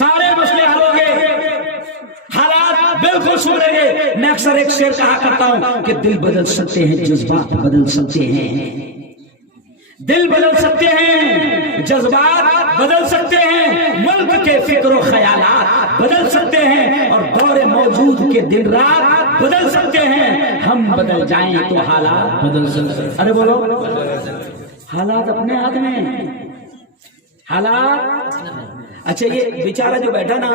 सारे मसले हल होंगे, हालात बिल्कुल सुधरेंगे। मैं अक्सर एक शेर कहा करता हूं कि दिल बदल सकते हैं, जज्बात बदल सकते हैं, दिल बदल सकते हैं, जज्बात बदल सकते हैं, मुल्क के फिक्र ख्यालात बदल सकते हैं, और दौरे मौजूद के दिन रात बदल सकते हैं। हम बदल जाएं तो हालात बदल सकते हैं। अरे बोलो, हालात अपने हाथ में, हालात। अच्छा, ये बेचारा जो बैठा ना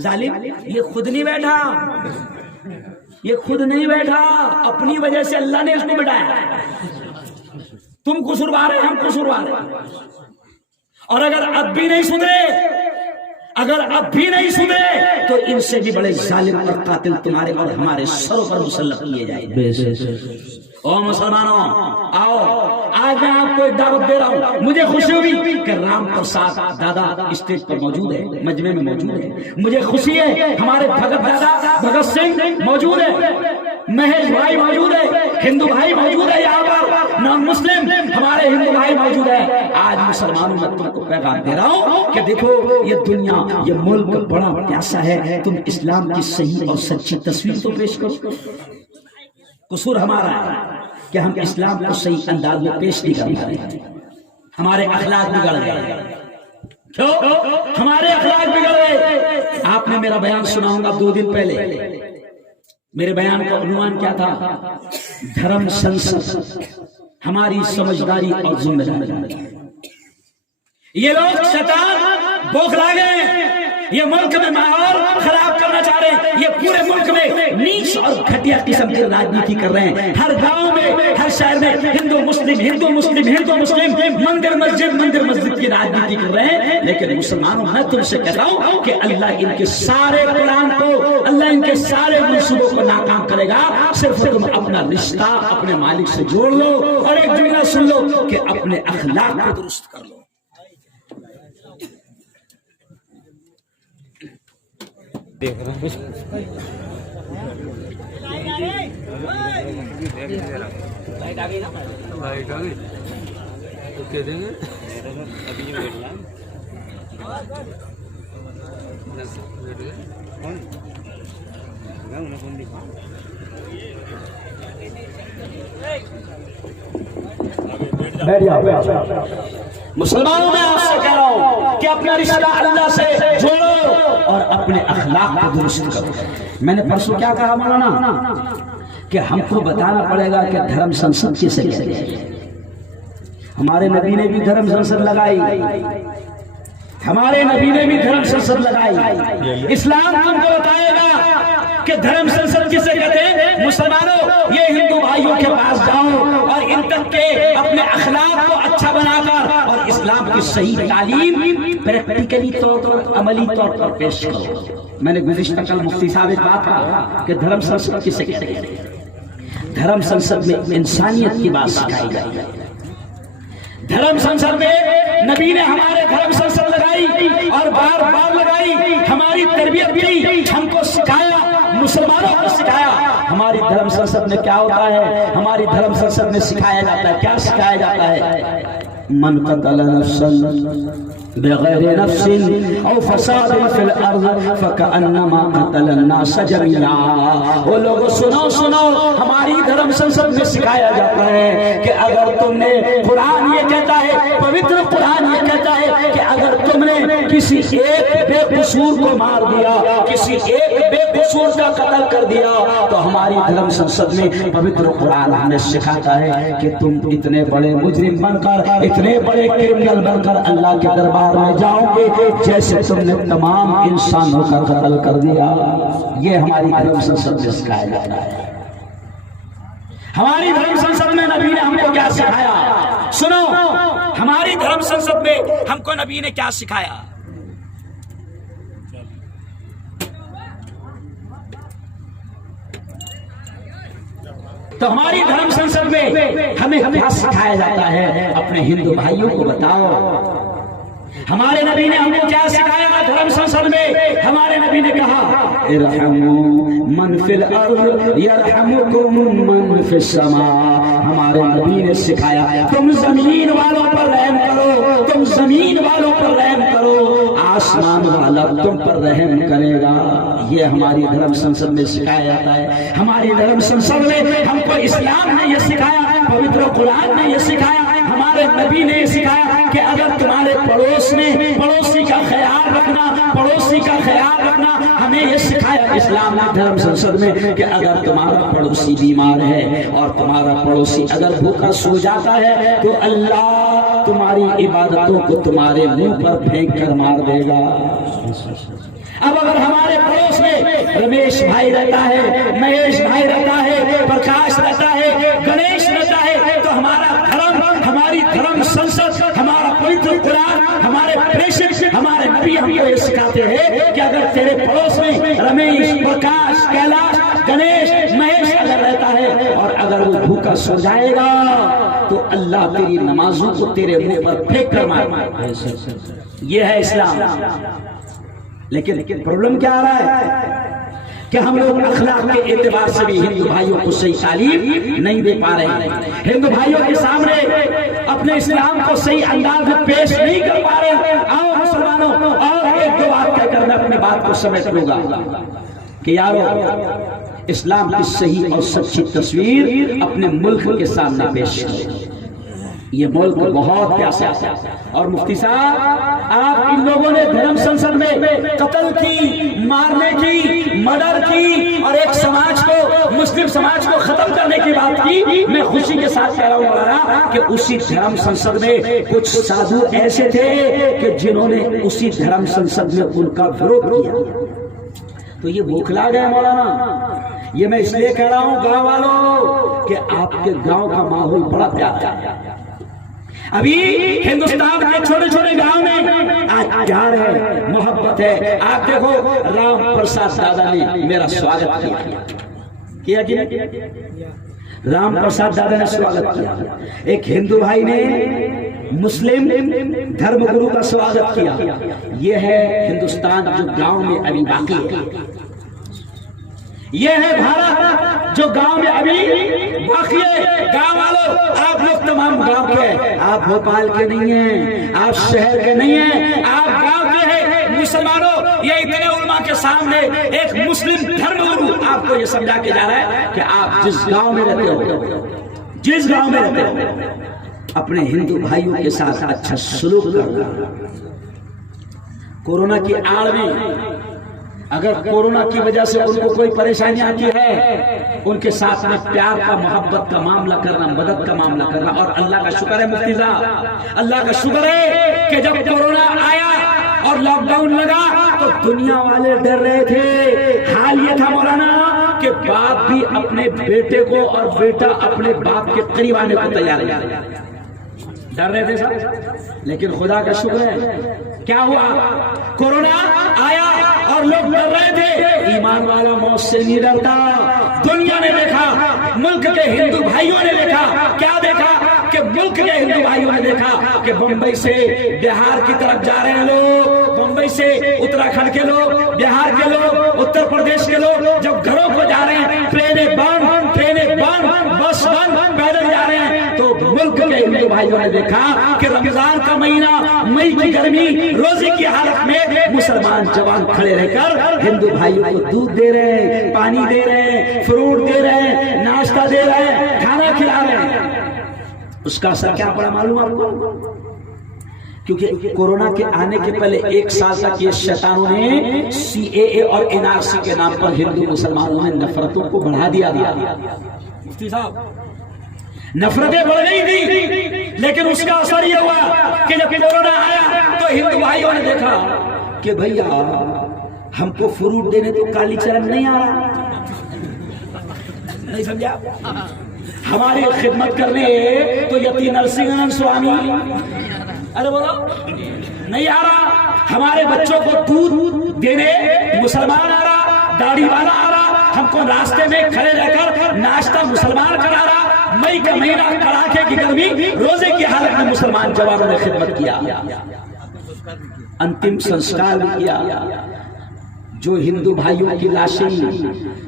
जालिम, ये खुद नहीं बैठा, ये खुद नहीं बैठा, अपनी वजह से अल्लाह ने इसको बिठाया। तुम कसूरवार है, हम कसूरवार है। और अगर अब भी नहीं सुधरे, अगर अब भी नहीं सुधरे, तो इनसे भी बड़े जालिम और कातिल तुम्हारे और हमारे सरों पर मुसल्लत किए जाएंगे। ओ मुसलमानों, आओ, आज मैं आपको एक दावत दे रहा हूं। मुझे खुशी हुई कि राम प्रसाद दादा स्टेज पर मौजूद है, मजमे में मौजूद है। मुझे खुशी है हमारे भगत दादा भगत सिंह मौजूद है, महेश भाई मौजूद है, हिंदू भाई मौजूद है, यहाँ पर नॉन मुस्लिम हमारे हिंदू भाई मौजूद है। आज मुसलमानों में तुमको पैगाम दे रहा हूँ कि देखो, ये दुनिया, ये मुल्क बड़ा प्यासा है, तुम इस्लाम की सही और सच्ची तस्वीर तो पेश करो। कसूर हमारा है कि हम इस्लाम को सही अंदाज में पेश नहीं कर पा रहे, हमारे अखलाक बिगड़ गए। क्यों हमारे अखलाक बिगड़ गए? आपने मेरा बयान सुना होगा 2 दिन पहले। मेरे बयान का अनुमान क्या था? धर्म संसद, हमारी समझदारी और जिम्मेदारी। ये लोग शैतान बौखला गए, ये मुल्क में माहौल खराब करना चाह रहे हैं, ये पूरे मुल्क में नीच और घटिया किस्म की राजनीति कर रहे हैं। हर गांव में, हर शहर में हिंदू मुस्लिम, हिंदू मुस्लिम, हिंदू मुस्लिम, मंदिर मस्जिद की राजनीति कर रहे हैं। लेकिन मुसलमानों, मैं तुमसे कहता हूं कि अल्लाह इनके सारे प्लान को, अल्लाह इनके सारे मंसूबों को नाकाम करेगा। सिर्फ तुम अपना रिश्ता अपने मालिक से जोड़ लो और एक जुमला सुन लो कि अपने अखलाक को दुरुस्त कर लो। देख रहा हूँ लाइट आ गई ना, लाइट आ गई तो क्या देंगे अभी मुसलमानों में आपसे कह रहा हूं कि अपना रिश्ता अल्लाह से जोड़ो और अपने अखलाक को दुरुस्त करो। मैंने परसों क्या कहा मौलाना, कि हमको बताना पड़ेगा कि धर्म संसद किसे कहते हैं। हमारे नबी ने भी धर्म संसद लगाई, हमारे नबी ने भी धर्म संसद लगाई। इस्लाम तुमको बताएगा कि धर्म संसद किसे कहते हैं। मुसलमानों, ये हिंदू भाइयों के पास जाओ और इन तक के अपने अखलाक को अच्छा बनाकर और इस्लाम की सही तालीम प्रैक्टिकली तौर पर, अमली तौर पर पेश करो। मैंने गुज़िश्ता कल मुफ्ती साहब एक बात कहा कि धर्म संसद किसे कहते हैं। धर्म संसद में इंसानियत की बात सिखाई जाए। धर्म संसद में नबी ने हमारे धर्म संसद लगाई और बार बार लगाई, हमारी तरबियत की, हमको सिखाया, मुसलमानों को सिखाया। हमारी धर्म संसद में क्या होता है? हमारी धर्म संसद में सिखाया जाता है, क्या सिखाया जाता है? मन क़तल नफ्सन बग़ैर नफ्सिन औ फ़सादिन फ़िल अर्ज़ फ़कअन्नमा क़तल अन्नास जमीआ। वो लोगों सुनो सुनो, हमारी धर्म संसद में सिखाया जाता है कि अगर तुमने, कुरान ये कहता है, पवित्र कुरान ये कहता है कि अगर तुमने किसी एक बेकसूर को मार दिया, किसी एक बेकसूर का कत्ल कर दिया, तो हमारी धर्म संसद में पवित्र कुरान हमें सिखाता है कि तुम इतने बड़े मुजरिम बनकर, इतने बड़े क्रिमिनल बनकर अल्लाह के दरबार में जाओगे जैसे तुमने तमाम इंसानों का कत्ल कर दिया। ये हमारी धर्म संसद में सिखाया जाता है। हमारी धर्म संसद में नबी ने हमको क्या सिखाया? सुनो, हमारी धर्म संसद में हमको नबी ने क्या सिखाया? तो हमारी धर्म संसद में हमें क्या सिखाया जाता है? अपने हिंदू भाइयों को बताओ, हमारे नबी ने हमको क्या सिखाया? धर्म संसद में हमारे नबी ने कहा, इरहमू मन फिल अर्ज़ यरहमुकुम मन फिस समा। हमारे नबी ने सिखाया। तुम जमीन वालों पर रहम करो, तुम जमीन वालों पर रहम करो, आसमान वाला तुम पर रहम करेगा। ये हमारी धर्म संसद में सिखाया जाता है। हमारी धर्म संसद में हमको इस्लाम ने यह सिखाया, पवित्र कुरान ने यह सिखाया, हमारे नबी ने यह सिखाया कि अगर तुम्हारे पड़ोस में पड़ोसी का ख्याल रखना, पड़ोसी का ख्याल रखना, हमें यह सिखाया इस्लाम ने धर्म संसद में कि अगर तुम्हारा पड़ोसी बीमार है और तुम्हारा पड़ोसी अगर भूखा सो जाता है तो अल्लाह तुम्हारी इबादतों को तुम्हारे मुंह पर फेंक कर मार देगा। अब अगर हमारे पड़ोस में रमेश भाई रहता है, महेश भाई रहता है, प्रकाश रहता है, गणेश रहता है, तो हमारा धर्म, हमारी धर्म संसद, हमारा पवित्र कुरान, हमारे प्रेषक, हमारे नबी हमको ये सिखाते हैं कि अगर तेरे पड़ोस में रमेश, प्रकाश, कैलाश, गणेश, महेश अगर रहता है और अगर वो भूखा सो जाएगा तो अल्लाह तेरी नमाजों को तेरे मुंह पर फेंक कर मार। ये है इस्लाम। लेकिन प्रॉब्लम क्या आ रहा है कि हम लोग अखलाक के एतबार से भी हिंदू भाइयों को सही तालीम नहीं दे पा रहे हैं, हिंदू भाइयों के सामने अपने इस्लाम को सही अंदाज में पेश नहीं कर पा रहे हैं। आओ मुसलमानों, और एक दो बात कहकर मैं अपनी बात को समेट लूंगा कि यारो इस्लाम की सही और सच्ची तस्वीर अपने मुल्क के सामने पेश करो। ये मुल्क बहुत प्यासा है। और मुफ्ती साहब, आप इन लोगों ने धर्म संसद में कत्ल की, मारने की, मर्डर की और एक समाज को, मुस्लिम समाज को खत्म करने की बात की। मैं खुशी के साथ कह रहा हूँ कि उसी धर्म संसद में कुछ साधु ऐसे थे कि जिन्होंने उसी धर्म संसद में उनका विरोध किया। तो ये बौखला गए मौलाना। ये मैं इसलिए कह रहा हूँ गाँव वालों कि आपके गाँव का माहौल बड़ा प्यारा है। अभी हिंदुस्तान के छोटे छोटे गांव में आज प्यार है, मोहब्बत है। आप देखो राम प्रसाद दादा ने मेरा स्वागत किया कि राम प्रसाद दादा ने स्वागत किया। एक हिंदू भाई ने मुस्लिम धर्मगुरु का स्वागत किया। यह है हिंदुस्तान जो गांव में अभी बाकी है। यह है भारत जो गांव में अभी बाकी है। गांव वालों, आप लोग तमाम गांव के हैं, आप भोपाल के नहीं हैं, आप शहर के नहीं हैं, आप गांव के हैं। मुसलमानों, ये इतने उलमा के सामने एक मुस्लिम धर्मगुरु आपको ये समझा के जा रहा है कि आप जिस गांव में रहते हो, जिस गांव में रहते हो, अपने हिंदू भाइयों के साथ अच्छा सलूक करना। कोरोना की आड़ में अगर कोरोना की वजह से उनको कोई परेशानी आती है, उनके साथ में प्यार का, मोहब्बत का मामला करना, मदद का मामला करना। और अल्लाह का शुक्र है मुफ्ती साहब, अल्लाह का शुक्र है कि जब कोरोना आया और लॉकडाउन लगा तो दुनिया वाले डर रहे थे। हाल ये था मौलाना कि बाप भी अपने बेटे को और बेटा अपने बाप के करीब आने को तैयार है, डर रहे थे सब। लेकिन खुदा का शुक्र है, क्या हुआ, कोरोना आया और लोग डर रहे थे। ईमान वाला मौत से नहीं डरता। दुनिया ने देखा, मुल्क के हिंदू भाइयों ने देखा, क्या देखा कि मुल्क के हिंदू भाइयों ने देखा कि बंबई से बिहार की तरफ जा रहे हैं लोग, बंबई से उत्तराखंड के लोग, बिहार के लोग, उत्तर प्रदेश के लोग जब घरों को जा रहे हैं, ट्रेनें बंद, बस बंद, पैदल जा रहे हैं, तो मुल्क के हिंदू भाइयों ने देखा कि रमजान का महीना, मई की गर्मी, रोजे की हालत में मुसलमान जवान खड़े रहकर हिंदू भाइयों को दूध दे रहे हैं, पानी दे रहे हैं, फ्रूट दे रहे हैं, नाश्ता दे रहे हैं, खाना खिला रहे हैं। उसका असर क्या पड़ा मालूम आपको? क्योंकि कोरोना के आने के पहले एक साल तक ये शैतानों ने सीएए और एनआरसी के नाम पर हिंदू मुसलमानों में नफरतों को बढ़ा दिया। मुफ्ती साहब, नफरतें बढ़ गई थी, लेकिन उसका असर ये हुआ कि जब कोरोना आया तो हिंदू भाइयों ने देखा कि भैया हमको फ्रूट देने तो काली चरण नहीं आ रहा, नहीं समझा, हमारी खिदमत करने तो यति नरसिंह स्वामी, अरे बोलो, नहीं आ रहा। हमारे बच्चों को दूध देने मुसलमान आ रहा, दाढ़ी वाला आ रहा, हमको रास्ते में खड़े रहकर नाश्ता मुसलमान करा रहा। मई का महीना, कड़ाके की गर्मी, रोजे की हालत में मुसलमान जवानों ने खिदमत किया, अंतिम संस्कार भी किया। जो हिंदू भाइयों की लाशें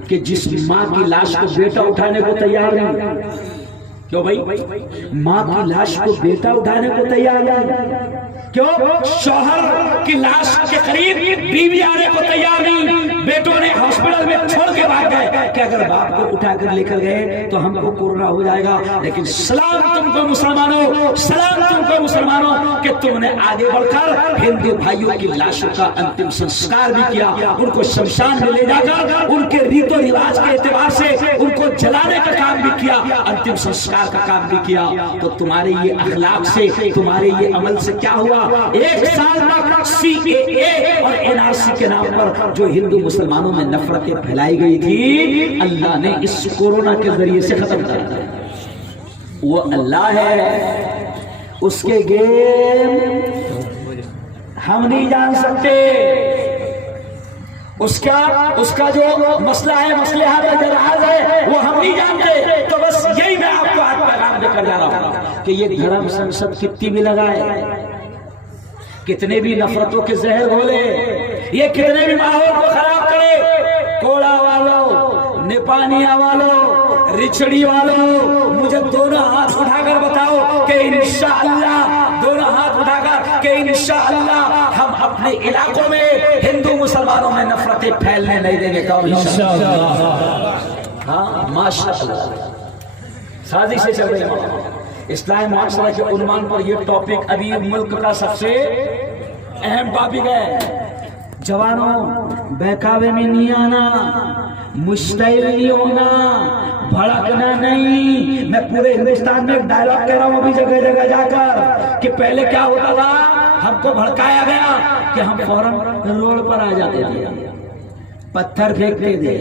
कि जिस माँ की लाश को बेटा उठाने को तैयार नहीं, क्यों भाई? माँ की लाश को बेटा उठाने को तैयार नहीं, क्यों? शौहर की लाश के करीब बीवी आने को तैयार नहीं। बेटों ने हॉस्पिटल में छोड़ के भाग गए कि अगर बाप को उठाकर लेकर गए तो हमको कोरोना हो जाएगा। लेकिन सलाम तुमको मुसलमानों, सलाम तुमको मुसलमानों कि तुमने आगे बढ़कर हिंदू भाइयों की लाशों का अंतिम संस्कार भी किया, उनको शमशान में ले जाकर उनके रीतो रिवाज के एतबार से उनको जलाने का काम भी किया, अंतिम संस्कार का काम भी किया। तो तुम्हारे ये अखलाक से, तुम्हारे ये अमल से क्या हुआ? 1 साल तक CAA और NRC के नाम पर जो हिंदू मुसलमानों में नफरतें फैलाई गई थी, अल्लाह ने इस कोरोना के जरिए से खत्म कर दिया। वो अल्लाह है, उसके गेम हम नहीं जान सकते, उसका जो मसला है, मसलेहात है, जराज है, वो हम नहीं जानते। तो बस यही मैं आपको आज पैगाम देकर जा रहा हूं कि ये धर्म संसद कितनी भी लगाए, कितने भी नफरतों के जहर घोले, ये कितने भी माहौल को खराब करे, कोड़ा वालों, नेपानिया वालों, रिछड़ी वालों, मुझे दोनों हाथ उठाकर बताओ कि इंशाअल्लाह, दोनों हाथ उठाकर कि इंशाअल्लाह हम अपने इलाकों में हिंदू मुसलमानों में नफरतें फैलने नहीं देंगे। कौन? इंशाअल्लाह। हाँ, माशाअल्लाह, साजिश से चल रही है। इस्लाम मुआशरा के उन्वान पर यह टॉपिक अभी मुल्क का सबसे अहम टॉपिक है। जवानों, बहकावे में नहीं आना, मुश्तैल नहीं होना, भड़कना नहीं। मैं पूरे हिंदुस्तान में एक डायलॉग कह रहा हूं अभी जगह जगह जाकर कि पहले क्या होता था, हमको भड़काया गया कि हम फौरन रोड पर आ जाते थे, पत्थर फेंकते थे।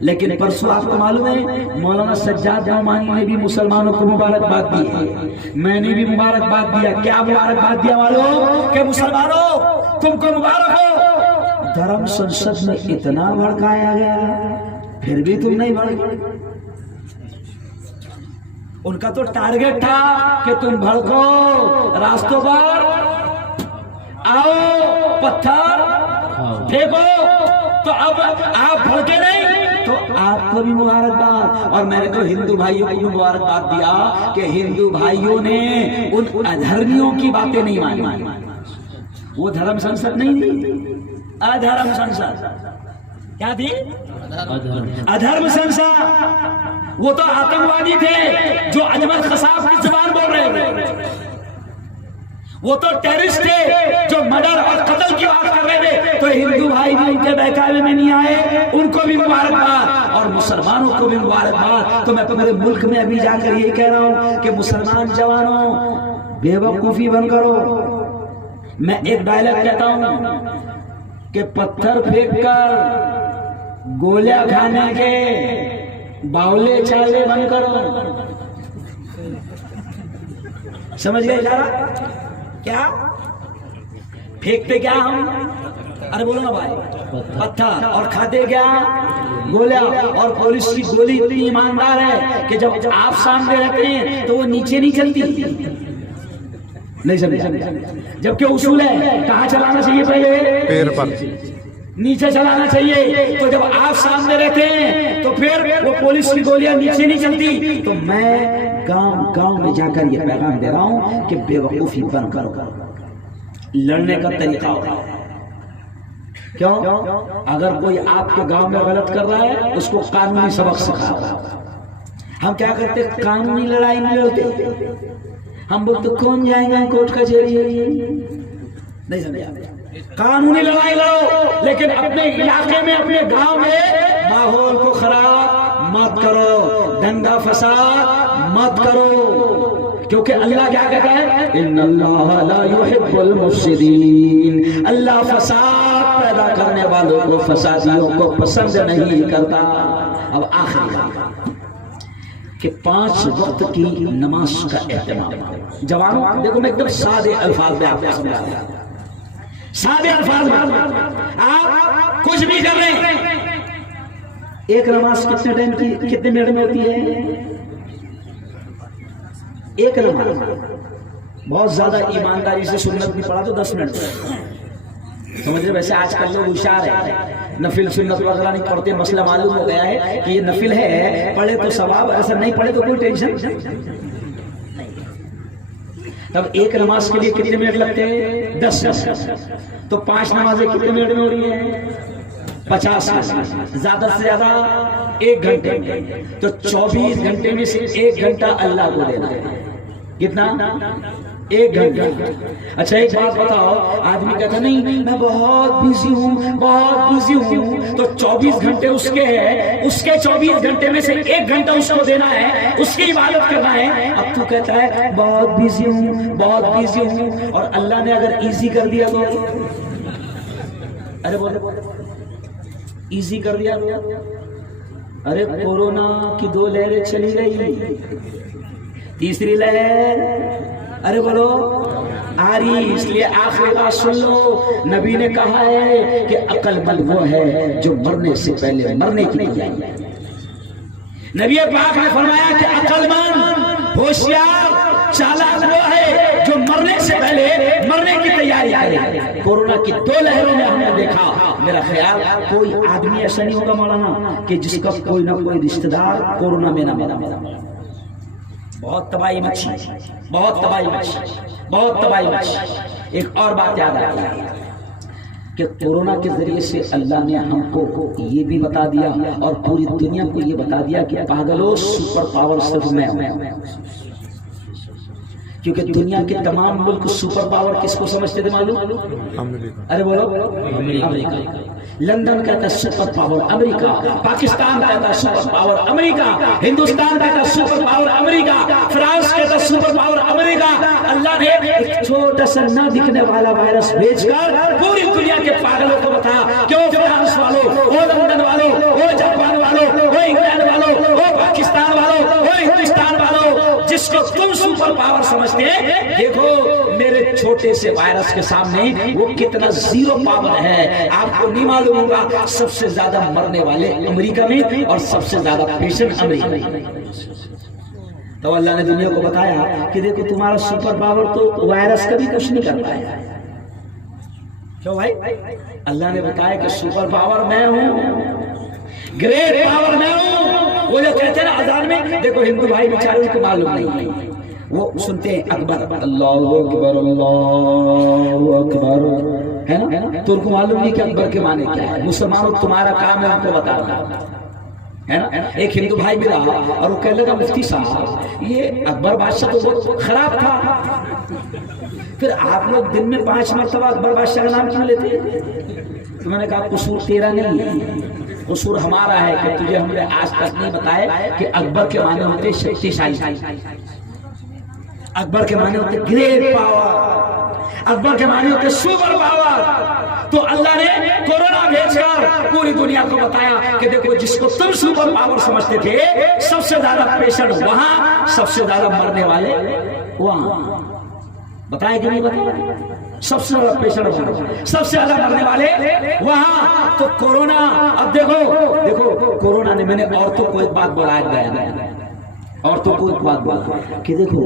लेकिन परसों आपको मालूम है मौलाना सज्जाद नौमानी ने भी मुसलमानों को मुबारकबाद दी है, मैंने भी मुबारकबाद दिया। क्या मुबारकबाद दिया मालूम? कि मुसलमानों तुमको मुबारक हो, धर्म संसद में इतना भड़काया गया फिर भी तुम नहीं भड़के। उनका तो टारगेट था कि तुम भड़को, रास्तों पर आओ, पत्थर फेंको। तो अब आप भड़के नहीं तो आपको भी मुबारकबाद। और मैंने तो हिंदू भाइयों को भी मुबारकबाद दिया कि हिंदू भाइयों ने उन अधर्मियों की बातें नहीं मानी। वो धर्म संसद नहीं थी, अधर्म संसद। क्या थी? अधर्म संसद। वो तो आतंकवादी थे जो अजमल कसाब की जुबान बोल रहे थे, वो तो टेररिस्ट थे जो मर्डर और कत्ल की बात कर रहे थे। तो हिंदू भाई भी उनके बहकावे में नहीं आए, उनको भी मुबारकबाद और मुसलमानों को भी मुबारकबाद। तो मैं तो मेरे मुल्क में अभी जाकर यही कह रहा हूं कि मुसलमान जवानों, बेवकूफी बंद करो। मैं एक डायलॉग कहता हूं कि पत्थर फेंक कर गोलियां खाने के बावले चाले बंद करो। समझ गए इशारा? क्या फेंकते क्या हम? अरे बोलो ना भाई, पत्थर। और खाते क्या? गोलियां। और पुलिस की गोली इतनी ईमानदार है कि जब आप सामने रहते हैं तो वो नीचे नहीं चलती। नहीं समझे? जबकि उसूल है कहाँ चलाना चाहिए? पहले पैर पर, नीचे चलाना चाहिए। तो जब आप सामने रहते हैं तो फिर वो पुलिस की गोलियां नीचे नहीं चलती। तो मैं गांव गांव में जाकर ये पैगाम दे रहा हूं कि बेवकूफी बंद करो, लड़ने का तरीका होगा। क्यों? अगर कोई आपके गांव में गलत कर रहा है उसको कानूनी सबक सिखाओ। हम क्या करते? कानूनी लड़ाई नहीं लड़ते। हम बोलते कौन जाएंगे कोर्ट कचहरी। नहीं समझे? कानूनी लड़ाई लड़ो, लेकिन अपने इलाके में, अपने गांव में माहौल को खराब मत करो, दंगा फसाद मत करो। क्योंकि अल्लाह क्या कहता है? इन्नल्लाह ला युहिब्बुल मुफसिदीन। अल्लाह फसाद पैदा करने वालों को, फसादियों को पसंद नहीं करता। अब आखिरी कि 5 वक्त की नमाज का एहतमाम। जवानों देखो, मैं एकदम सादे अल्फाज में आपको समझा रहा हूं, सादे अल्फाज में। आप कुछ भी कर रहे हैं, एक नमाज कितने टाइम की, कितने मिनट में होती है? एक नमाज बहुत ज्यादा ईमानदारी से सुन्नत भी पढ़ा तो 10 मिनट में। समझ रहे? वैसे आजकल लोग होशियार है, नफिल सुन्नत वगैरह नहीं पढ़ते, मसला मालूम हो गया है कि ये नफिल है, पढ़े तो सवाब, ऐसा नहीं पढ़े तो कोई टेंशन नहीं। तब एक नमाज के लिए कितने मिनट लगते हैं? 10। तो 5 नमाजें कितने मिनट में हो रही है? 50 मिनट, ज्यादा से ज्यादा 1 घंटे। तो 24 घंटे में से 1 घंटा अल्लाह को देना है। कितना? 1 घंटा। अच्छा एक बात बताओ, आदमी कहता नहीं मैं बहुत बिजी हूँ, बहुत बिजी हूँ, तो 24 घंटे उसके है, उसके 24 घंटे में से 1 घंटा उसको देना है, उसकी इबादत करना है। अब तू कहता है बहुत बिजी हूँ, बहुत बिजी हूँ, और अल्लाह ने अगर इजी कर दिया तो, अरे बोलो इजी कर दिया तो, अरे कोरोना की 2 लहरें चली गई, तीसरी लहर अरे बोलो आ रही। इसलिए आखिरी बात सुन लो, नबी ने कहा है कि अक्लमंद वो है जो मरने से पहले मरने की तैयारी। नबी पाक ने फरमाया कि अक्लमंद होशियार चालाक वो है जो मरने से पहले मरने की तैयारी करे। कोरोना की 2 लहरों में हमने देखा, मेरा ख्याल कोई आदमी ऐसा नहीं होगा मौलाना कि जिसका कोई ना कोई रिश्तेदार कोरोना में ना मरा। बहुत तबाही मची, बहुत तबाही मची, बहुत तबाही मची। एक और बात याद आ गई कि कोरोना के जरिए से अल्लाह ने हमको ये भी बता दिया और पूरी दुनिया को ये बता दिया कि पागलों सुपर पावर सिर्फ मैं हूं। क्योंकि दुनिया के तमाम मुल्क सुपर पावर किसको समझते थे मालूम? अरे बोलो अमेरिका। लंदन कहता सुपर पावर अमेरिका, पाकिस्तान कहता सुपर पावर अमेरिका, हिंदुस्तान कहता सुपर पावर अमेरिका, फ्रांस कहता सुपर पावर अमेरिका। अल्लाह ने एक छोटा सा न दिखने वाला वायरस भेजकर पूरी दुनिया के पागलों को बताया, क्यों फ्रांस वालों, वो लंदन वालों, वो जापान वालों, वो इंग्लैंड वालों, वो पाकिस्तान वालों, वो हिंदुस्तान वालों, जिसको तुम सुपर पावर समझते हैं, देखो मेरे छोटे से वायरस के सामने वो कितना 0 पावर है। आपको नहीं मालूम होगा, सबसे ज्यादा मरने वाले अमेरिका में और सबसे ज्यादा पेशेंट अमेरिका में। तो अल्लाह ने दुनिया को बताया कि देखो तुम्हारा सुपर पावर तो वायरस कभी कुछ नहीं कर पाया। क्यों भाई? अल्लाह ने बताया कि सुपर पावर मैं हूं, ग्रेट पावर मैं हूं। वो जो कहते हैं ना अजान में, देखो हिंदू भाई बेचारे उनको मालूम नहीं, वो सुनते हैं अकबर, अल्लाहु अकबर, अल्लाहु अकबर, है ना? तो उनको मालूम नहीं कि अकबर के माने क्या है। मुसलमानों तुम्हारा काम है उनको बताना, है ना? एक हिंदू भाई भी रहा और वो कहने लगा मुफ्ती साहब ये अकबर बादशाह तो बहुत खराब था, फिर आप लोग दिन में 5 मरतबा अकबर बादशाह का नाम क्यों लेते? तो मैंने कहा कसूर तेरा नहीं है, कसूर हमारा है कि तुझे हमने आज तक नहीं बताया कि अकबर के माने होते शक्तिशाली, अकबर के माने होते ग्रेट पावर, अकबर के माने होते सुपर पावर। तो अल्लाह ने कोरोना भेजकर पूरी दुनिया को बताया कि देखो जिसको तुम सुपर पावर समझते थे, सबसे ज्यादा पेशेंट वहां, सबसे ज्यादा मरने वाले वहां। बताया कि नहीं बताया? सबसे ज्यादा पेशेंट वहां, सबसे ज्यादा मरने वाले वहां। तो कोरोना, अब देखो कोरोना ने, मैंने औरतों को एक बात बोला है, औरतों को एक बात बोला कि देखो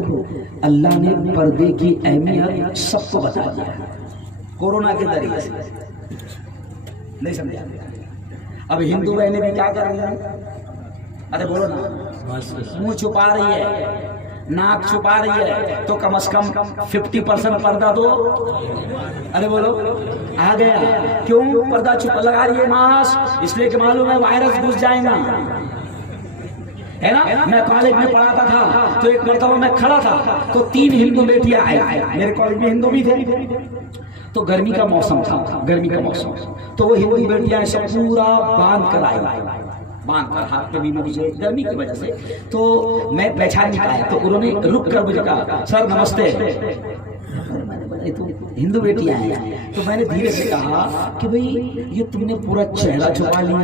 अल्लाह ने पर्दे की अहमियत सबको बता दिया कोरोना के जरिए से, नहीं समझा? अब हिंदू बहनें भी क्या कर रही है? अरे बोलो ना, मुंह छुपा रही है, नाक छुपा रही है, तो कम से कम 50% पर्दा दो। अरे बोलो आ गया, क्यों पर्दा छुपा लगा रही है? मास्क, इसलिए कि मालूम है वायरस घुस जाएगा, है ना? मैं कॉलेज में पढ़ाता था तो एक मरतबा मैं खड़ा था तो 3 हिंदू बेटियां आई, मेरे कॉलेज में हिंदू भी थे, तो गर्मी का मौसम था, गर्मी का मौसम, तो वो हिंदू बेटियां सब पूरा बांध कर आई, बांध कर हाथ में भी मुझे गर्मी की वजह से, तो मैं पहचान नहीं पाया, तो उन्होंने रुक कर मुझे कहा सर नमस्ते, तो हिंदू बेटियां हैं। तो मैंने धीरे से कहा कि भाई ये तुमने पूरा चेहरा छुपा लिया,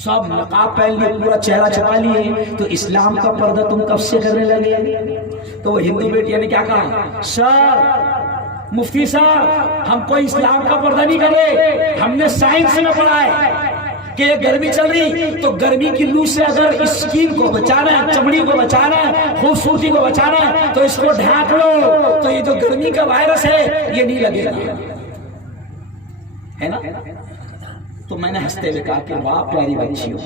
सब नकाब पहन लिए, पूरा चेहरा छुपा लिए, तो इस्लाम का पर्दा तुम कब से करने लगे? तो हिंदू बेटियां ने क्या कहा, सर मुफ्ती साहब हमको इस्लाम का पर्दा नहीं करे, हमने साइंस में पढ़ा है कि ये गर्मी चल रही, तो गर्मी की लू से अगर स्किन को बचाना है, चमड़ी को बचाना है, खूबसूरती को बचाना है, तो इसको ढांक लो, तो ये जो गर्मी का वायरस है ये नहीं लगेगा। है ना? तो मैंने हंसते हुए कहा कि वाह प्यारी बच्ची हो,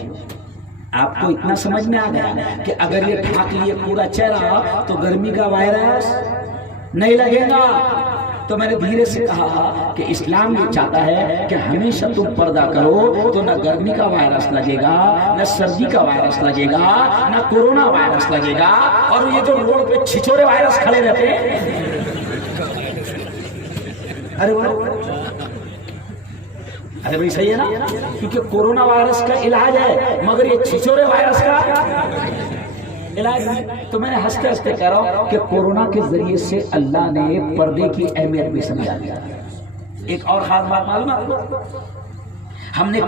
आपको इतना समझ में आ गया कि अगर ये ढाक लिए पूरा चेहरा तो गर्मी का वायरस नहीं लगेगा। तो मैंने धीरे से कहा कि इस्लाम ये चाहता है कि हमेशा तुम पर्दा करो तो न गर्मी का वायरस लगेगा, न सर्दी का वायरस लगेगा, न कोरोना वायरस लगेगा। और ये जो रोड पे छिछोरे वायरस खड़े रहते हैं, अरे भाई सही है ना, क्योंकि कोरोना वायरस का इलाज है मगर ये छिछोरे वायरस का इलाज नहीं। तो मैंने हंसते हंसते कह रहा हूं कि कोरोना के जरिए से अल्लाह ने पर्दे की अहमियत भी समझा दिया। एक और खास बात मालूम आपको, हमने एक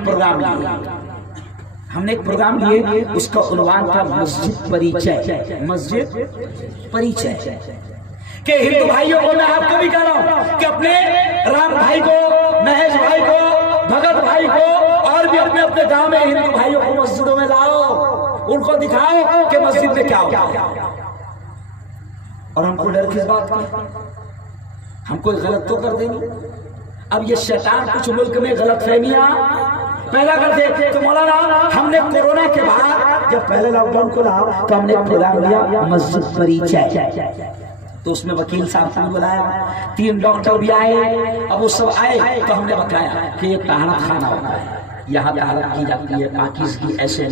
प्रोग्राम लिए, उसका उन्वान था मस्जिद परिचय। मस्जिद परिचय के हिंदू भाइयों को मैं आपको भी कह रहा हूं कि अपने राम भाई को, महेश भाई को, भगत भाई को और भी अपने अपने गांव में हिंदू भाइयों को मस्जिदों में लाओ, उनको दिखाओ कि मस्जिद में क्या होता है। और हमको डर किस बात का, हम कोई गलत तो कर देंगे। अब ये शैतान कुछ मुल्क में गलत फहमियां पैदा कर दे। तो मौलाना हमने कोरोना के बाद जब पहले लॉकडाउन खुला तो हमने प्रोग्राम लिया मस्जिद परिचय। तो उसमें वकील साहब को बुलाया, 3 डॉक्टर भी आए। अब वो सब आए तो हमने बताया कि ये तहरा खाना होता है, यहाँ तहरा की जाती है, पाकिज़गी ऐसे